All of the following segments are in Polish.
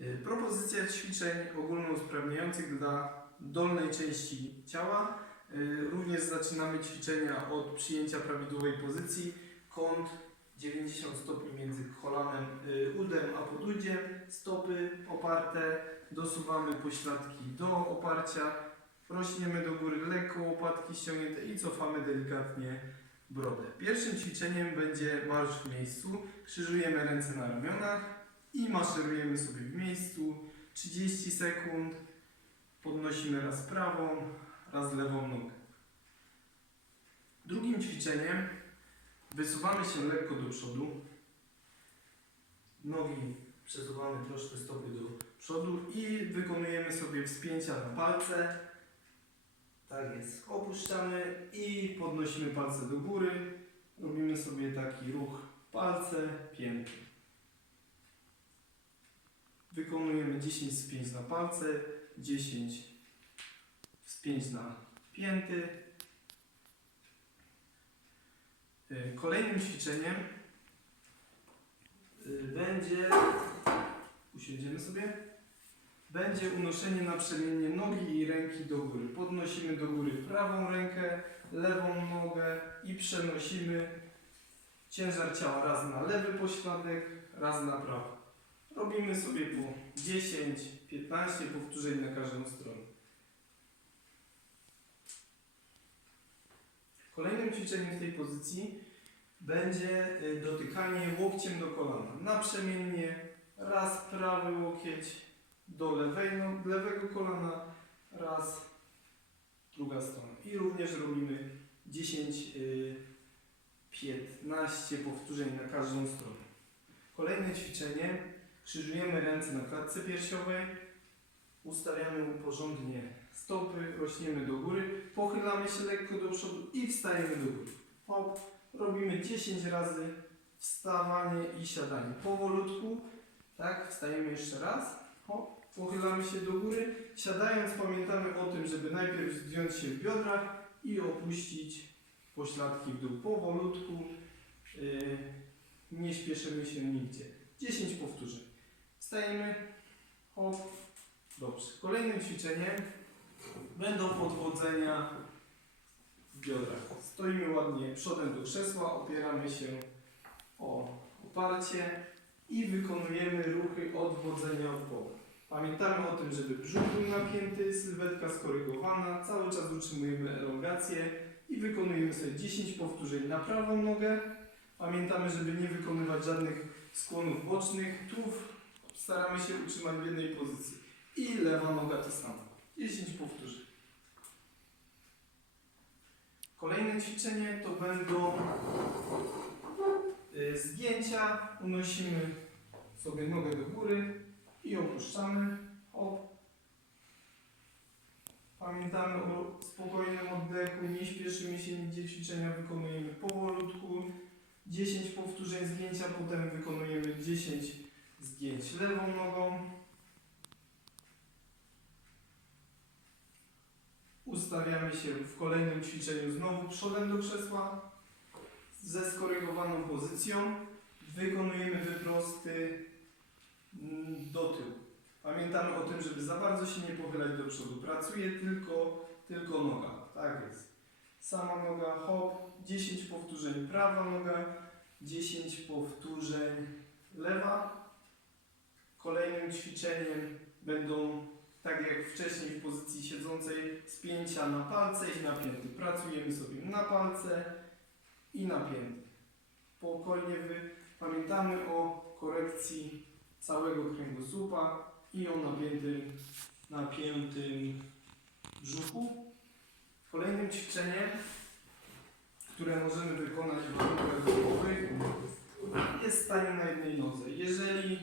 Y, Propozycja ćwiczeń ogólnousprawniających dla dolnej części ciała. Y, Również zaczynamy ćwiczenia od przyjęcia prawidłowej pozycji. Kąt 90 stopni między kolanem, y, udem a podudziem. Stopy oparte. Dosuwamy pośladki do oparcia. Rośniemy do góry lekko, łopatki ściągnięte i cofamy delikatnie brodę. Pierwszym ćwiczeniem będzie marsz w miejscu. Krzyżujemy ręce na ramionach i maszerujemy sobie w miejscu 30 sekund. Podnosimy raz prawą, raz lewą nogę. Drugim ćwiczeniem wysuwamy się lekko do przodu. Nogi przesuwamy troszkę stopy do przodu i wykonujemy sobie wspięcia na palce. Tak jest. Opuszczamy i podnosimy palce do góry. Robimy sobie taki ruch palce, pięty. Wykonujemy 10 wspięć na palce, 10 wspięć na pięty. Y, Kolejnym ćwiczeniem y, będzie, usiądziemy sobie, będzie unoszenie naprzemiennie nogi i ręki do góry. Podnosimy do góry prawą rękę, lewą nogę i przenosimy ciężar ciała raz na lewy pośladek, raz na prawy. Robimy sobie po 10-15 powtórzeń na każdą stronę. Kolejnym ćwiczeniem w tej pozycji będzie y, dotykanie łokciem do kolana. Naprzemiennie raz prawy łokieć do lewej, no, lewego kolana, raz druga strona. I również robimy 10 y, 15 powtórzeń na każdą stronę. Kolejne ćwiczenie. Krzyżujemy ręce na klatce piersiowej. Ustawiamy porządnie stopy, rośniemy do góry, pochylamy się lekko do przodu i wstajemy do góry. Hop. Robimy 10 razy wstawanie i siadanie. Powolutku, tak, wstajemy jeszcze raz. Hop. Pochylamy się do góry. Siadając pamiętamy o tym, żeby najpierw zdjąć się w biodrach i opuścić pośladki w dół powolutku. Yy, nie śpieszymy się nigdzie. 10 powtórzeń. Wstajemy. Hop. Dobrze. Kolejnym ćwiczeniem będą podwodzenia w biodrach. Stoimy ładnie przodem do krzesła, opieramy się o oparcie i wykonujemy ruchy odwodzenia od boku. Pamiętamy o tym, żeby brzuch był napięty, sylwetka skorygowana, cały czas utrzymujemy elongację i wykonujemy sobie 10 powtórzeń na prawą nogę. Pamiętamy, żeby nie wykonywać żadnych skłonów bocznych. Tu staramy się utrzymać w jednej pozycji. I lewa noga to samo. 10 powtórzeń. Kolejne ćwiczenie to będą y, zgięcia. Unosimy sobie nogę do góry i opuszczamy. Hop. Pamiętamy o spokojnym oddechu, nie śpieszymy się nigdzie ćwiczenia, wykonujemy powolutku. 10 powtórzeń zgięcia, potem wykonujemy 10 zgięć lewą nogą. Ustawiamy się w kolejnym ćwiczeniu znowu przodem do krzesła ze skorygowaną pozycją. Wykonujemy wyprosty mm, do tyłu. Pamiętamy o tym, żeby za bardzo się nie pochylać do przodu. Pracuje tylko, tylko noga. Tak jest. Sama noga, hop, 10 powtórzeń prawa noga, 10 powtórzeń lewa. Kolejnym ćwiczeniem będą, tak jak wcześniej w pozycji siedzącej, spięcia na palce i na pięty. Pracujemy sobie na palce i na pięty. Spokojnie pamiętamy o korekcji całego kręgosłupa i o napiętym, napiętym brzuchu. Kolejnym ćwiczeniem, które możemy wykonać w warunkach jest stanie na jednej nodze. Jeżeli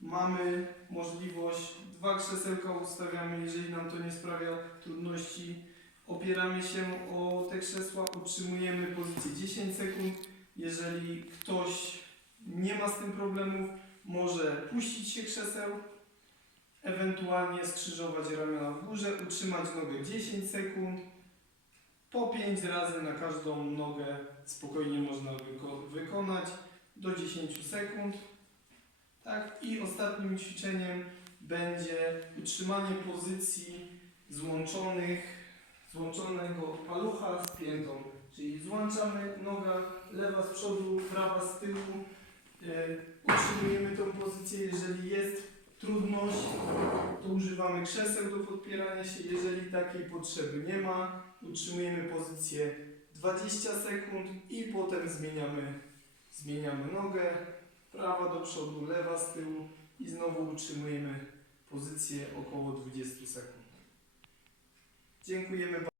mamy możliwość, dwa krzesełka ustawiamy, jeżeli nam to nie sprawia trudności, opieramy się o te krzesła, utrzymujemy pozycję 10 sekund. Jeżeli ktoś nie ma z tym problemów, może puścić się krzeseł, ewentualnie skrzyżować ramiona w górze, utrzymać nogę 10 sekund. Po 5 razy na każdą nogę spokojnie można wyko- wykonać do 10 sekund. Tak, i ostatnim ćwiczeniem będzie utrzymanie pozycji złączonych, złączonego palucha z piętą. Czyli złączamy noga lewa z przodu, prawa z tyłu. E, utrzymujemy tą pozycję, jeżeli jest trudność, to używamy krzeseł do podpierania się. Jeżeli takiej potrzeby nie ma, utrzymujemy pozycję 20 sekund i potem zmieniamy, zmieniamy nogę, prawa do przodu, lewa z tyłu i znowu utrzymujemy pozycję około 20 sekund. Dziękujemy bardzo.